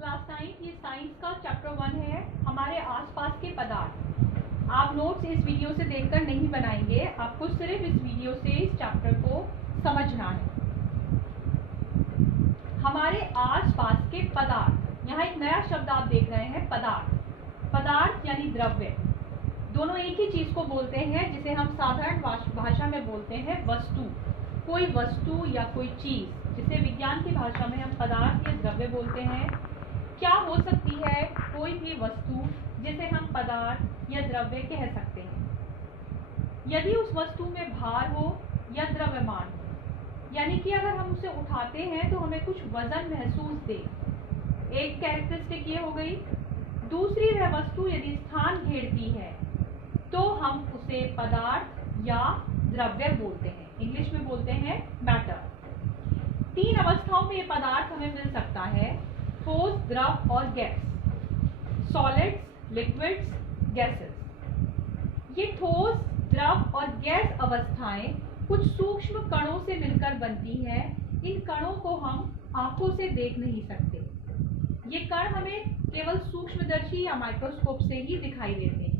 Class 9 ये science का chapter 1 है, हमारे आसपास के पदार्थ। आप नोट्स इस वीडियो से देखकर नहीं बनाएंगे, आपको सिर्फ इस वीडियो से इस चैप्टर को समझना है। हमारे आसपास के पदार्थ, यहाँ एक नया शब्द आप देख रहे हैं, पदार्थ। पदार्थ यानी द्रव्य, दोनों एक ही चीज को बोलते हैं, जिसे हम साधारण भाषा में बोलते हैं वस्तु। कोई वस्तु या कोई चीज, जिसे विज्ञान की भाषा में हम पदार्थ या द्रव्य बोलते हैं। क्या हो सकती है कोई भी वस्तु जिसे हम पदार्थ या द्रव्य कह सकते हैं, यदि उस वस्तु में भार हो या द्रव्यमान हो, यानी कि अगर हम उसे उठाते हैं तो हमें कुछ वजन महसूस दे। एक कैरेक्टरिस्टिक ये हो गई। दूसरी, वह वस्तु यदि स्थान घेरती है तो हम उसे पदार्थ या द्रव्य बोलते हैं, इंग्लिश में बोलते हैं मैटर। 3 अवस्थाओं में ये पदार्थ हमें मिल सकता है, ठोस, द्रव और गैस, सॉलिड्स, लिक्विड्स, गैसेस। ये ठोस, द्रव और गैस अवस्थाएं कुछ सूक्ष्म कणों से मिलकर बनती हैं। इन कणों को हम आंखों से देख नहीं सकते, ये कण हमें केवल सूक्ष्मदर्शी या माइक्रोस्कोप से ही दिखाई देते हैं।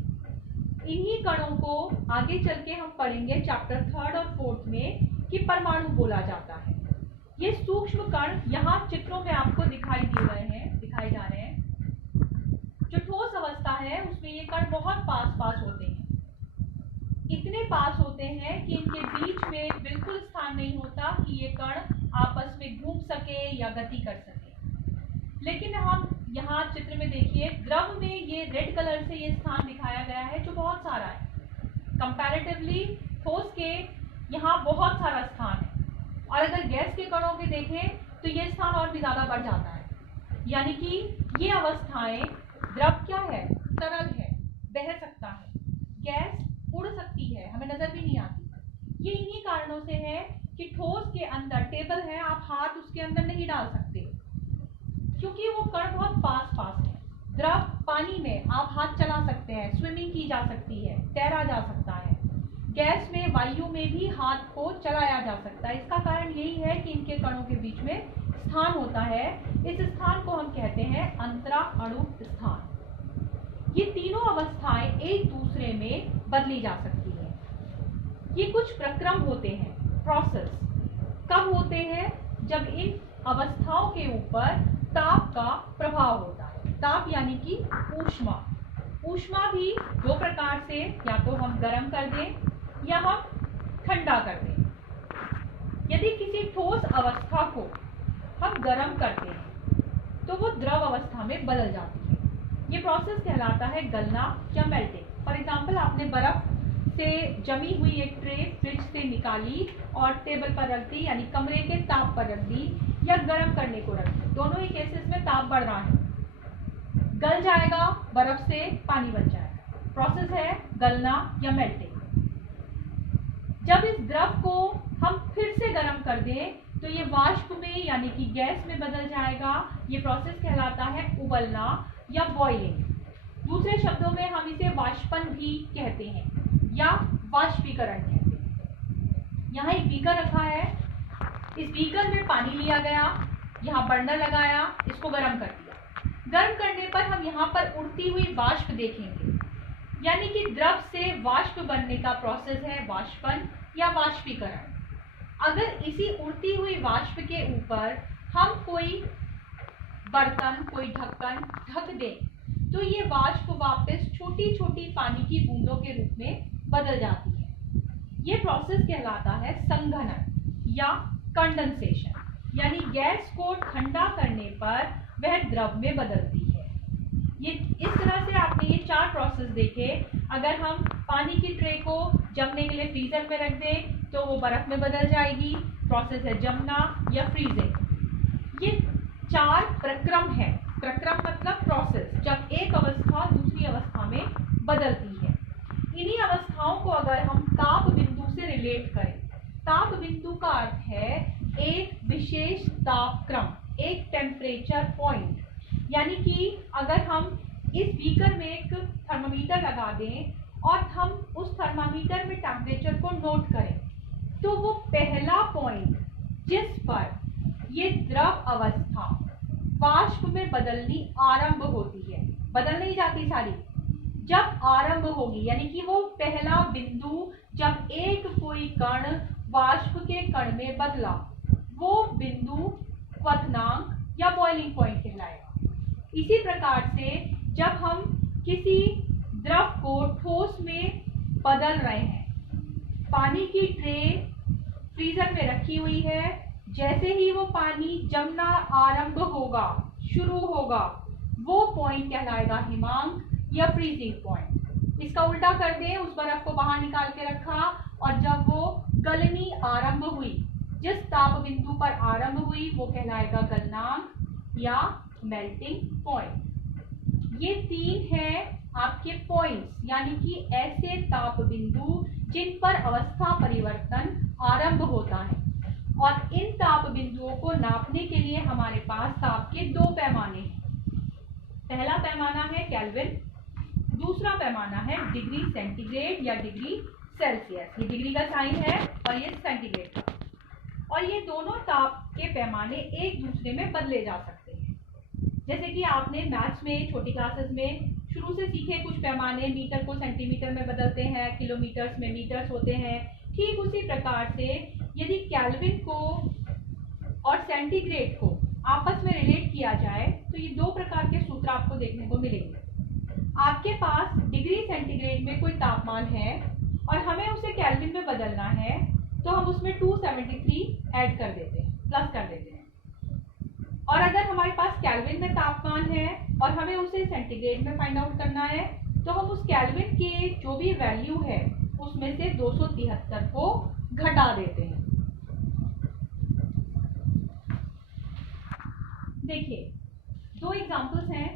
इन्हीं कणों को आगे चल के हम पढ़ेंगे चैप्टर 3 और 4 में कि परमाणु बोला जाता है। ये सूक्ष्म कण यहाँ चित्रों में आपको दिखाई दिखाए जा रहे हैं। जो ठोस अवस्था है उसमें ये कण बहुत पास होते हैं, इतने पास होते हैं कि इनके बीच में बिल्कुल स्थान नहीं होता कि ये कण आपस में घूम सके या गति कर सके। लेकिन हम यहाँ चित्र में देखिए, द्रव में ये रेड कलर से ये स्थान दिखाया गया है जो बहुत सारा है। कंपैरेटिवली ठोस के यहाँ बहुत सारा स्थान है, और अगर गैस के कणों के देखें तो ये स्थान और भी ज्यादा बढ़ जाता है। यानी कि ये अवस्थाएं, द्रव क्या है, तरल है, बह सकता है, गैस उड़ सकती है, हमें नजर भी नहीं आती। ये इन्हीं कारणों से है कि ठोस के अंदर टेबल है, आप हाथ उसके अंदर नहीं डाल सकते क्योंकि वो कण बहुत पास है। द्रव, पानी में आप हाथ चला सकते हैं, स्विमिंग की जा सकती है, तैरा जा सकता है। गैस में, वायु में भी हाथ को चलाया जा सकता है। इसका कारण यही है कि इनके कणों के बीच में स्थान होता है। इस स्थान को हम कहते हैं अंतरा अणु स्थान। ये तीनों अवस्थाएं एक दूसरे में बदली जा सकती है। ये कुछ प्रक्रम होते हैं, प्रोसेस। कब होते हैं? जब इन अवस्थाओं के ऊपर ताप का प्रभाव होता है। ताप यानी कि ऊष्मा। ऊष्मा भी 2 प्रकार से, या तो हम गर्म कर दें या हम ठंडा कर दें। यदि किसी ठोस अवस्था को हम गर्म करते हैं तो वो द्रव अवस्था में बदल जाती है। ये प्रोसेस कहलाता है गलना या मेल्टिंग। फॉर एग्जाम्पल, आपने बर्फ से जमी हुई एक ट्रे फ्रिज से निकाली और टेबल पर रख दी, यानी कमरे के ताप पर रख दी, या गर्म करने को रख दी। दोनों ही केसेस में ताप बढ़ रहा है, गल जाएगा, बर्फ से पानी बन जाएगा। प्रोसेस है गलना या मेल्टिंग। जब इस द्रव को हम फिर से गर्म कर दें तो ये वाष्प में यानी कि गैस में बदल जाएगा। ये प्रोसेस कहलाता है उबलना या बॉइलिंग। दूसरे शब्दों में हम इसे वाष्पन भी कहते हैं या वाष्पीकरण कहते हैं। यहाँ एक बीकर रखा है, इस बीकर में पानी लिया गया, यहाँ बर्नर लगाया, इसको गर्म कर दिया। गर्म करने पर हम यहाँ पर उड़ती हुई वाष्प देखेंगे, यानी कि द्रव से वाष्प बनने का प्रोसेस है वाष्पन या वाष्पीकरण। अगर इसी उड़ती हुई वाष्प के ऊपर हम कोई बर्तन, कोई ढक्कन ढक दें तो ये वाष्प वापस छोटी छोटी पानी की बूंदों के रूप में बदल जाती है। ये प्रोसेस कहलाता है संघनन या कंडेंसेशन, यानी गैस को ठंडा करने पर वह द्रव में बदलती है। ये इस तरह से आपने ये 4 प्रोसेस देखे। अगर हम पानी की ट्रे को जमने के लिए फ्रीजर में रख दें तो वो बर्फ में बदल जाएगी, प्रोसेस है जमना या फ्रीजिंग। ये 4 प्रक्रम है। प्रक्रम मतलब प्रोसेस, जब एक अवस्था दूसरी अवस्था में बदलती है। इन्हीं अवस्थाओं को अगर हम ताप बिंदु से रिलेट करें, ताप बिंदु का अर्थ है एक विशेष तापक्रम, एक टेम्परेचर पॉइंट। यानी कि अगर हम इस बीकर में एक थर्मामीटर लगा दें और हम उस थर्मामीटर में टेम्परेचर को नोट करें तो वो पहला पॉइंट जिस पर ये द्रव अवस्था वाष्प में बदलनी आरंभ होती है, बदल नहीं जाती सारी, जब आरंभ होगी, यानी कि वो पहला बिंदु जब एक कोई कण वाष्प के कण में बदला, वो बिंदु क्वथनांक या बॉइलिंग पॉइंट कहलाएगा। इसी प्रकार से जब हम किसी द्रव को ठोस में बदल रहे हैं, पानी की ट्रे फ्रीजर में रखी हुई है, जैसे ही वो पानी जमना आरंभ होगा, शुरू होगा, वो पॉइंट कहलाएगा हिमांक या फ्रीजिंग पॉइंट। इसका उल्टा कर दें, उस बर्फ को बाहर निकाल के रखा और जब वो गलनी आरंभ हुई, जिस ताप बिंदु पर आरंभ हुई वो कहलाएगा गलनांक या मेल्टिंग पॉइंट। ये 3 हैं आपके पॉइंट्स, यानी कि ऐसे ताप बिंदु जिन पर अवस्था परिवर्तन आरंभ होता है। और इन ताप बिंदुओं को नापने के लिए हमारे पास ताप के 2 पैमाने हैं। पहला पैमाना है केल्विन, दूसरा पैमाना है डिग्री सेंटीग्रेड या डिग्री सेल्सियस। ये डिग्री का साइन है और ये सेंटीग्रेड का, और ये दोनों ताप के पैमाने एक दूसरे में बदले जा सकते हैं। जैसे कि आपने मैथ्स में छोटी क्लासेस में शुरू से सीखे कुछ पैमाने, मीटर को सेंटीमीटर में बदलते हैं, किलोमीटर्स में मीटर्स होते हैं। ठीक उसी प्रकार से यदि केल्विन को और सेंटीग्रेड को आपस में रिलेट किया जाए तो ये 2 प्रकार के सूत्र आपको देखने को मिलेंगे। आपके पास डिग्री सेंटीग्रेड में कोई तापमान है और हमें उसे केल्विन में बदलना है, तो हम उसमें 273 ऐड कर देते हैं, प्लस कर देते हैं। और अगर हमारे पास केल्विन में तापमान है और हमें उसे सेंटीग्रेड में फाइंड आउट करना है, तो हम उस केल्विन के जो भी वैल्यू है उसमें से 273 को घटा देते हैं। देखिए 2 एग्जांपल्स हैं।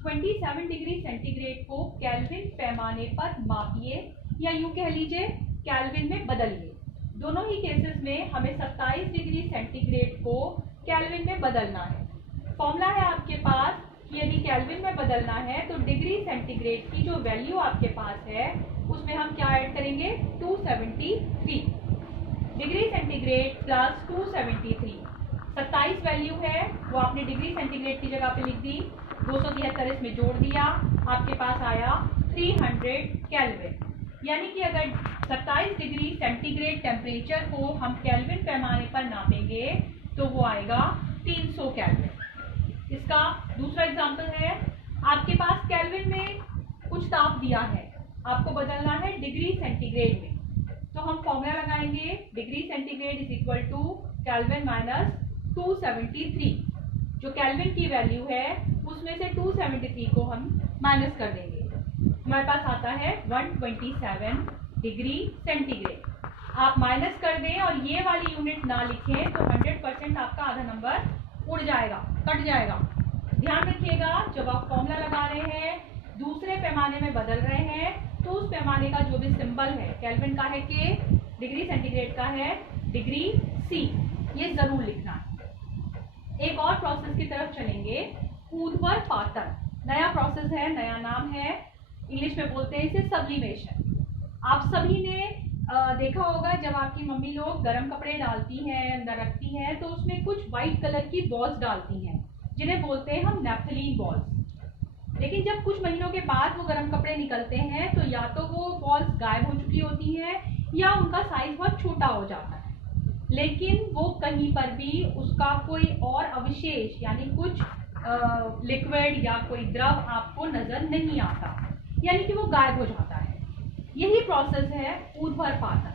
27 डिग्री सेंटीग्रेड को केल्विन पैमाने पर मापिए या यूं कह लीजिए केल्विन में बदलिए। दोनों ही केसेस में हमें 27 डिग्री सेंटीग्रेड को केल्विन में बदलना है। फॉर्मूला है आपके पास कि यदि केल्विन में बदलना है तो डिग्री सेंटीग्रेड की जो वैल्यू आपके पास है उसमें हम क्या ऐड करेंगे, 273। डिग्री सेंटीग्रेड प्लस 273, 27 वैल्यू है वो आपने डिग्री सेंटीग्रेड की जगह पे लिख दी, 273 इसमें जोड़ दिया, आपके पास आया 300 केल्विन। यानी कि अगर 27 डिग्री सेंटीग्रेड टेम्परेचर को हम केल्विन पैमाने पर नापेंगे तो वो आएगा 300 केल्विन। इसका दूसरा एग्जांपल है, आपके पास केल्विन में कुछ ताप दिया है, आपको बदलना है डिग्री सेंटीग्रेड में, तो हम फॉर्मूला लगाएंगे degree centigrade is equal to kelvin minus 273। जो केल्विन की वैल्यू है उसमें से 273 को हम माइनस कर देंगे, हमारे पास आता है 127 डिग्री सेंटीग्रेड। आप माइनस कर दें और ये वाली यूनिट ना लिखें तो 100% आपका आधा नंबर उड़ जाएगा, कट जाएगा। ध्यान रखिएगा जब आप फॉर्मूला लगा रहे हैं, दूसरे पैमाने में बदल रहे हैं, तो उस पैमाने का जो भी सिंबल है, केल्विन का है K, डिग्री सेंटीग्रेड का है डिग्री C, ये जरूर लिखना है। एक और प्रोसेस की तरफ चलेंगे, ऊर्ध्वपातन। नया प्रोसेस है, नया नाम है, इंग्लिश में बोलते हैं इसे सब्लिमेशन। आप सभी ने देखा होगा जब आपकी मम्मी लोग गर्म कपड़े डालती हैं, अंदर रखती हैं, तो उसमें कुछ व्हाइट कलर की बॉल्स डालती हैं जिन्हें बोलते हैं हम नेफ्थलीन बॉल्स। लेकिन जब कुछ महीनों के बाद वो गर्म कपड़े निकलते हैं तो या तो वो बॉल्स गायब हो चुकी होती हैं या उनका साइज बहुत छोटा हो जाता है, लेकिन वो कहीं पर भी उसका कोई और अवशेष यानी कुछ लिक्विड या कोई द्रव आपको नजर नहीं आता, यानी कि वो गायब हो जाता है। यही प्रोसेस है ऊर्ध्वपातन,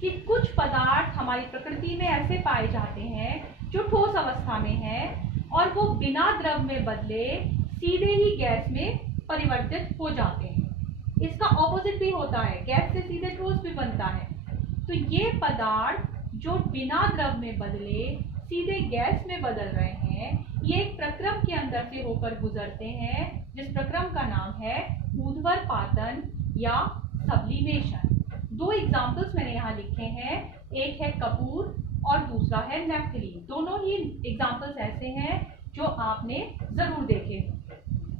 कि कुछ पदार्थ हमारी प्रकृति में ऐसे पाए जाते हैं जो ठोस अवस्था में हैं और वो बिना द्रव में बदले सीधे ही गैस में परिवर्तित हो जाते हैं। इसका ऑपोजिट भी होता है, गैस से सीधे ठोस भी बनता है। तो ये पदार्थ जो बिना द्रव में बदले सीधे गैस में बदल रहे हैं, ये एक प्रक्रम के अंदर से होकर गुजरते हैं, जिस प्रक्रम का नाम है ऊर्ध्वपातन या सब्लिमेशन। 2 एग्जाम्पल्स मैंने यहाँ लिखे हैं, एक है कपूर और दूसरा है नेफ्थलीन। दोनों ही एग्जाम्पल्स ऐसे हैं जो आपने जरूर देखे।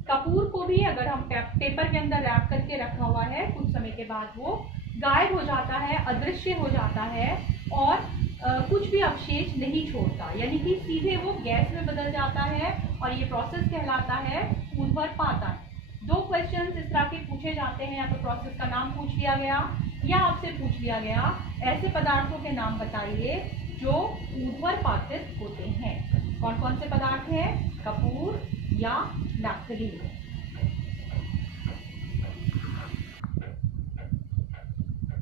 कपूर को भी अगर हम पेपर के अंदर रैप करके रखा हुआ है, कुछ समय के बाद वो गायब हो जाता है, अदृश्य हो जाता है और कुछ भी अवशेष नहीं छोड़ता, यानी कि सीधे वो गैस में बदल जाता है और ये प्रोसेस कहलाता है ऊर्ध्वपातन। 2 क्वेश्चन इस तरह के पूछे जाते हैं, या तो प्रोसेस का नाम पूछ लिया गया या आपसे पूछ लिया गया ऐसे पदार्थों के नाम बताइए जो ऊर्ध्वपातित होते हैं। कौन कौन से पदार्थ हैं? कपूर या नैप्थलीन।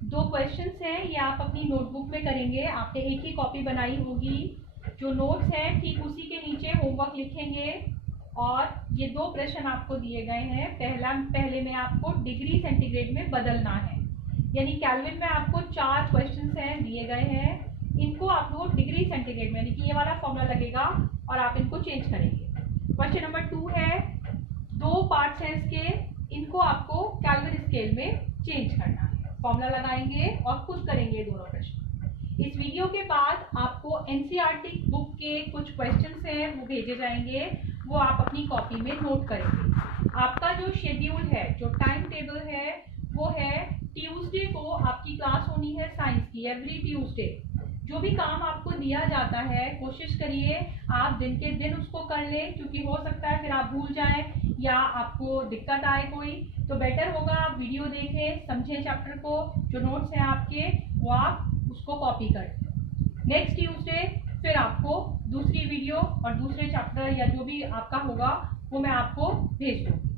दो क्वेश्चंस हैं, ये आप अपनी नोटबुक में करेंगे। आपने एक ही कॉपी बनाई होगी। जो नोट्स हैं ठीक उसी के नीचे होमवर्क लिखेंगे। और ये 2 प्रश्न आपको दिए गए हैं। पहले में आपको डिग्री सेंटीग्रेड में बदलना है, यानी केल्विन में आपको 4 क्वेश्चंस हैं दिए गए हैं। इनको आपको डिग्री सेंटीग्रेड में, यानी कि ये वाला फॉर्मूला लगेगा और आप इनको चेंज करेंगे। क्वेश्चन नंबर 2 है, 2 पार्ट्स हैं इसके, इनको आपको केल्विन स्केल में चेंज करना है। फॉर्मूला लगाएंगे और खुद करेंगे दोनों प्रश्न। इस वीडियो के बाद आपको एनसीईआरटी बुक के कुछ क्वेश्चंस हैं वो भेजे जाएंगे, वो आप अपनी कॉपी में नोट करेंगे। आपका जो शेड्यूल है, जो टाइम टेबल है, वो है ट्यूसडे को आपकी क्लास होनी है साइंस की, एवरी ट्यूसडे। जो भी काम आपको दिया जाता है कोशिश करिए आप दिन के दिन उसको कर लें, क्योंकि हो सकता है फिर आप भूल जाएं या आपको दिक्कत आए कोई, तो बेटर होगा आप वीडियो देखें, समझें चैप्टर को। जो नोट्स हैं आपके वो आप उसको कॉपी करें। नेक्स्ट ट्यूसडे फिर आपको दूसरी वीडियो और दूसरे चैप्टर या जो भी आपका होगा वो मैं आपको भेज दूँगी।